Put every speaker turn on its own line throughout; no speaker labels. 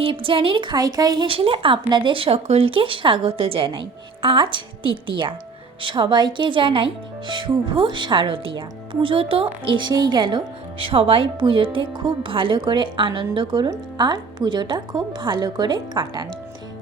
দেবযানীর খাই খাই হেসেলে আপনাদের সকলকে স্বাগত জানাই। আজ তৃতীয়া। সবাইকে জানাই শুভ শারদীয়া। পুজো তো এসেই গেল। সবাই পুজোতে খুব ভালো করে আনন্দ করুন আর পুজোটা খুব ভালো করে কাটান।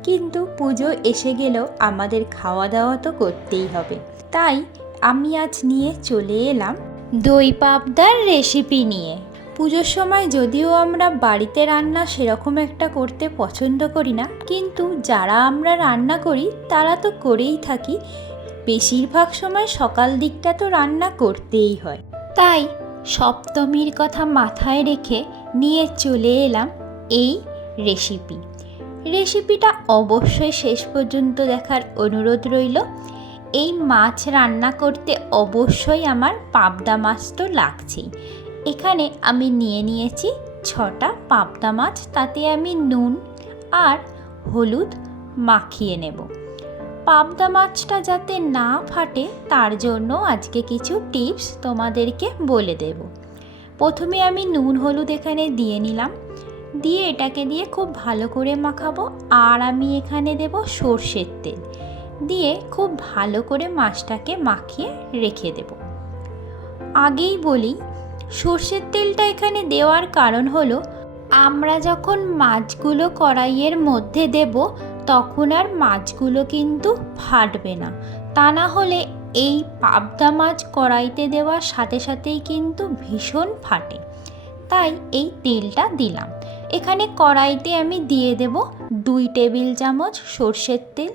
কিন্তু পুজো এসে গেলেও আমাদের খাওয়া দাওয়া তো করতেই হবে। তাই আমি আজ নিয়ে চলে এলাম দই পাবদার রেসিপি নিয়ে। পুজোর সময় যদিও আমরা বাড়িতে রান্না সেরকম একটা করতে পছন্দ করি না, কিন্তু যারা আমরা রান্না করি, তারা তো করেই থাকি। বেশিরভাগ সময় সকাল দিকটা তো রান্না করতেই হয়। তাই সপ্তমীর কথা মাথায় রেখে নিয়ে চলে এলাম এই রেসিপি। রেসিপিটা অবশ্যই শেষ পর্যন্ত দেখার অনুরোধ রইল। এই মাছ রান্না করতে অবশ্যই আমার পাবদা মাছ তো লাগছেই। এখানে আমি নিয়ে নিয়েছি ছটা পাবদা মাছ, তাতে আমি নুন আর হলুদ মাখিয়ে নেব। পাবদা মাছটা যাতে না ফাটে, তার জন্য আজকে কিছু টিপস তোমাদেরকে বলে দেব। প্রথমে আমি নুন, হলুদ এখানে দিয়ে নিলাম। দিয়ে এটাকে দিয়ে খুব ভালো করে মাখাবো, আর আমি এখানে দেব সর্ষের তেল। দিয়ে খুব ভালো করে মাছটাকে মাখিয়ে রেখে দেব। আগেই বলি সর্ষের তেলটা এখানে দেওয়ার কারণ হলো, আমরা যখন মাছগুলো কড়াইয়ের মধ্যে দেব, তখন আর মাছগুলো কিন্তু ফাটবে না। তা না হলে এই পাবদা মাছ কড়াইতে দেওয়ার সাথে সাথেই কিন্তু ভীষণ ফাটে। তাই এই তেলটা দিলাম। এখানে কড়াইতে আমি দিয়ে দেব দুই টেবিল চামচ সর্ষের তেল।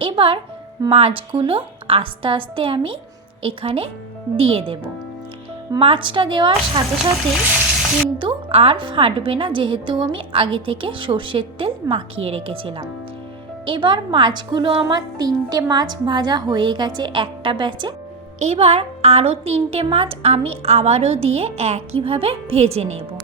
এবার মাছগুলো আস্তে আস্তে আমি এখানে দিয়ে দেব। মাছটা দেওয়ার সাথে সাথে কিন্তু আর ফাটবে না যেহেতু আমি আগে থেকে সর্ষের তেল মাখিয়ে রেখেছিলাম। এবার মাছগুলো আমার তিনটে মাছ ভাজা হয়ে গেছে একটা ব্যাচে। এবার আরও তিনটে মাছ আমি আবারও দিয়ে একইভাবে ভেজে নেব।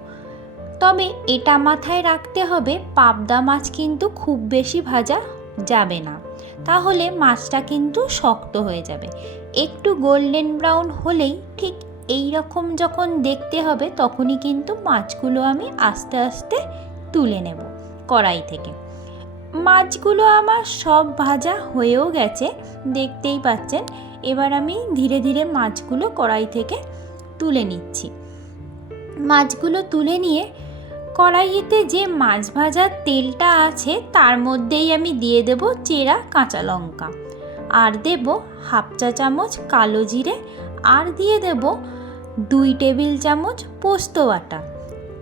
তবে এটা মাথায় রাখতে হবে, পাবদা মাছ কিন্তু খুব বেশি ভাজা যাবে না। তাহলে মাছটা কিন্তু শক্ত হয়ে যাবে। একটু গোল্ডেন ব্রাউন হলেই ঠিক এই রকম যখন দেখতে হবে, তখনই কিন্তু মাছগুলো আমি আস্তে আস্তে তুলে নেব কড়াই থেকে। মাছগুলো আমার সব ভাজা হয়েও গেছে, দেখতেই পাচ্ছেন। এবার আমি ধীরে ধীরে মাছগুলো কড়াই থেকে তুলে নিচ্ছি। মাছগুলো তুলে নিয়ে কড়াইতে যে মাছ ভাজার তেলটা আছে, তার মধ্যেই আমি দিয়ে দেব চেরা কাঁচা লঙ্কা। আর দেব হাফ চা চামচ কালো জিরে আর দিয়ে দেব দুই টেবিল চামচ পোস্ত বাটা।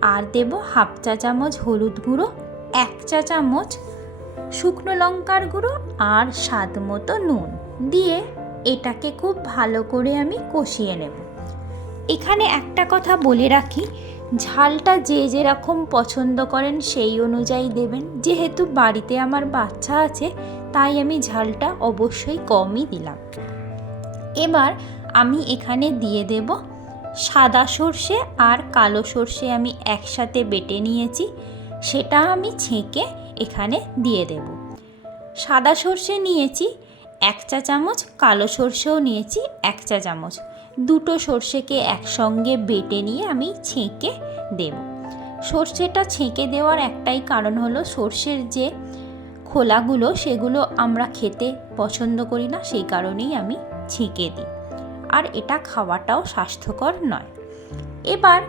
আর দেব হাফ চা চামচ হলুদ গুঁড়ো, এক চা চামচ শুকনো লঙ্কার গুঁড়ো আর স্বাদ মতো নুন। দিয়ে এটাকে খুব ভালো করে আমি কষিয়ে নেব। এখানে একটা কথা বলে রাখি, ঝালটা যে যেরকম পছন্দ করেন সেই অনুযায়ী দেবেন। যেহেতু বাড়িতে আমার বাচ্চা আছে, তাই আমি ঝালটা অবশ্যই কমই দিলাম। এবার আমি এখানে দিয়ে দেব সাদা সর্ষে আর কালো সর্ষে আমি একসাথে বেটে নিয়েছি, সেটা আমি ছেঁকে এখানে দিয়ে দেব। সাদা সর্ষে নিয়েছি, এক চা চামচ, কালো সর্ষেও নিয়েছি, এক চা চামচ। দুটো সর্ষেকে একসঙ্গে বেটে নিয়ে আমি ছেঁকে দেব। সর্ষেটা ছেঁকে দেওয়ার একটাই কারণ হলো সর্ষের যে খোলাগুলো, সেগুলো আমরা খেতে পছন্দ করি না, সেই কারণেই আমি ছেঁকে দিই। আর এটা খাওয়াটাও স্বাস্থ্যকর নয়। এবার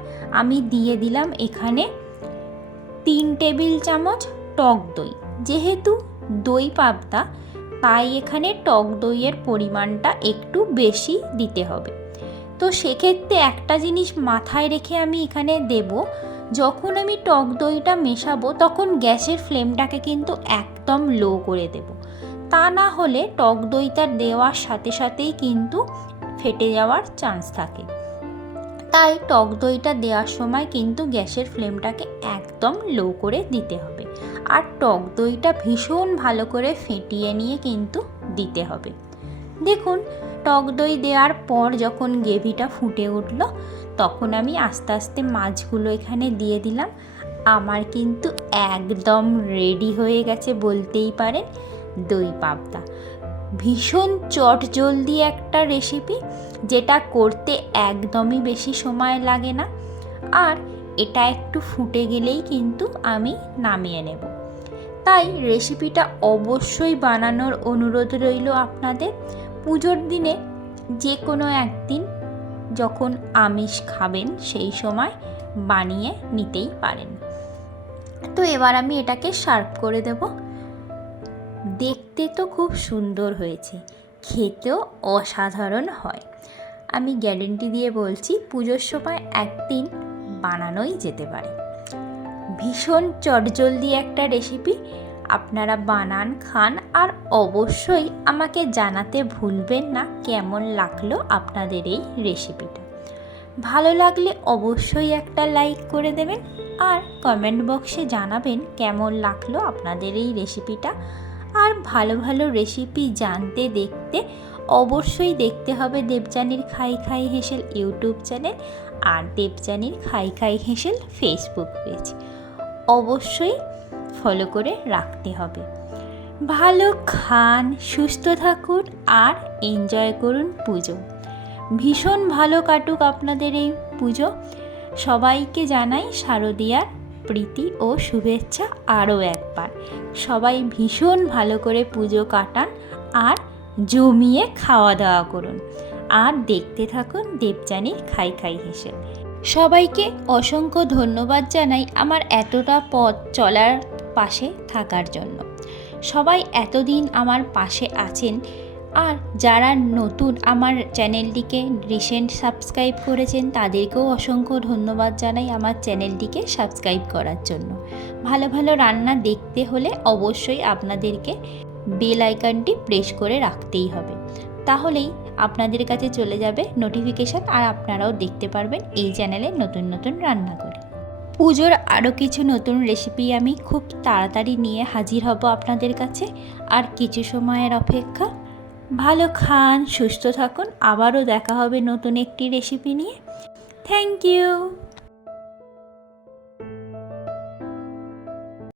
আমি দিয়ে দিলাম এখানে তিন টেবিল চামচ টক দই। যেহেতু দই পাবদা, তাই এখানে টক দইয়ের পরিমাণটা একটু বেশি দিতে হবে। তো সেক্ষেত্রে একটা জিনিস মাথায় রেখে আমি এখানে দেব, যখন আমি টক দইটা মেশাবো, তখন গ্যাসের ফ্লেমটাকে কিন্তু একদম লো করে দেব। তা না হলে টক দইটা দেওয়ার সাথে সাথেই কিন্তু ফেটে যাওয়ার চান্স থাকে। তাই টক দইটা দেওয়ার সময় কিন্তু গ্যাসের ফ্লেমটাকে একদম লো করে দিতে হবে। আর টক দইটা ভীষণ ভালো করে ফেটিয়ে নিয়ে কিন্তু দিতে হবে। দেখুন, টক দই দেওয়ার পর যখন গ্রেভিটা ফুটে উঠল, তখন আমি আস্তে আস্তে মাছগুলো এখানে দিয়ে দিলাম। আমার কিন্তু একদম রেডি হয়ে গেছে বলতেই পারেন দই পাবদা। ভীষণ চট জলদি একটা রেসিপি যেটা করতে একদমই বেশি সময় লাগে না। আর এটা একটু ফুটে গেলেই কিন্তু আমি নামিয়ে নেব। তাই রেসিপিটা অবশ্যই বানানোর অনুরোধ রইল আপনাদের। পুজোর দিনে যে কোনো একদিন যখন আমিষ খাবেন সেই সময় বানিয়ে নিতেই পারেন। তো এবার আমি এটাকে সার্ভ করে দেব। দেখতে তো খুব সুন্দর হয়েছে। খেতেও অসাধারণ হয়। আমি গ্যারেন্টি দিয়ে বলছি, পুজোর সময় একদিন বানানোই যেতে পারে। ভীষণ চটজলদি একটা রেসিপি আপনারা বানান, খান আর অবশ্যই আমাকে জানাতে ভুলবেন না কেমন লাগল আপনাদের এই রেসিপিটা ভালো লাগলে অবশ্যই একটা লাইক করে দেবেন আর কমেন্ট বক্সে জানাবেন কেমন লাগল আপনাদের এই রেসিপিটা আর ভালো ভালো রেসিপি জানতে দেখতে অবশ্যই দেখতে হবে দেবযানীর খাই খাই হেসেল ইউটিউব চ্যানেল আর দেবযানীর খাই খাই হেসেল ফেসবুক পেজ অবশ্যই ফলো করে রাখতে হবে। ভালো খান, সুস্থ থাকুন আর এনজয় করুন পুজো। ভীষণ ভালো কাটুক আপনাদের এই পুজো। সবাইকে জানাই শারদীয়ার প্রীতি ও শুভেচ্ছা আরও একবার। সবাই ভীষণ ভালো করে পুজো কাটান আর জমিয়ে খাওয়া দাওয়া করুন। আর দেখতে থাকুন দেবযানীর খাই খাই হেসে সবাইকে অসংখ্য ধন্যবাদ জানাই আমার এতটা পথ চলার পাশে থাকার জন্য। সবাই এতদিন আমার পাশে আছেন আর যারা নতুন আমার চ্যানেলটিকে রিসেন্ট সাবস্ক্রাইব করেছেন, তাদেরকেও অসংখ্য ধন্যবাদ জানাই আমার চ্যানেলটিকে সাবস্ক্রাইব করার জন্য। ভালো ভালো রান্না দেখতে হলে অবশ্যই আপনাদেরকে বেল আইকনটি প্রেস করে রাখতেই হবে। তাহলেই আপনাদের কাছে চলে যাবে নোটিফিকেশান আর আপনারাও দেখতে পারবেন এই চ্যানেলে নতুন নতুন রান্না করে পুজোর আরও কিছু নতুন রেসিপি আমি খুব তাড়াতাড়ি নিয়ে হাজির হব আপনাদের কাছে। আর কিছু সময়ের অপেক্ষা ভালো খান সুস্থ থাকুন। আবারও দেখা হবে নতুন একটি রেসিপি নিয়ে। Thank you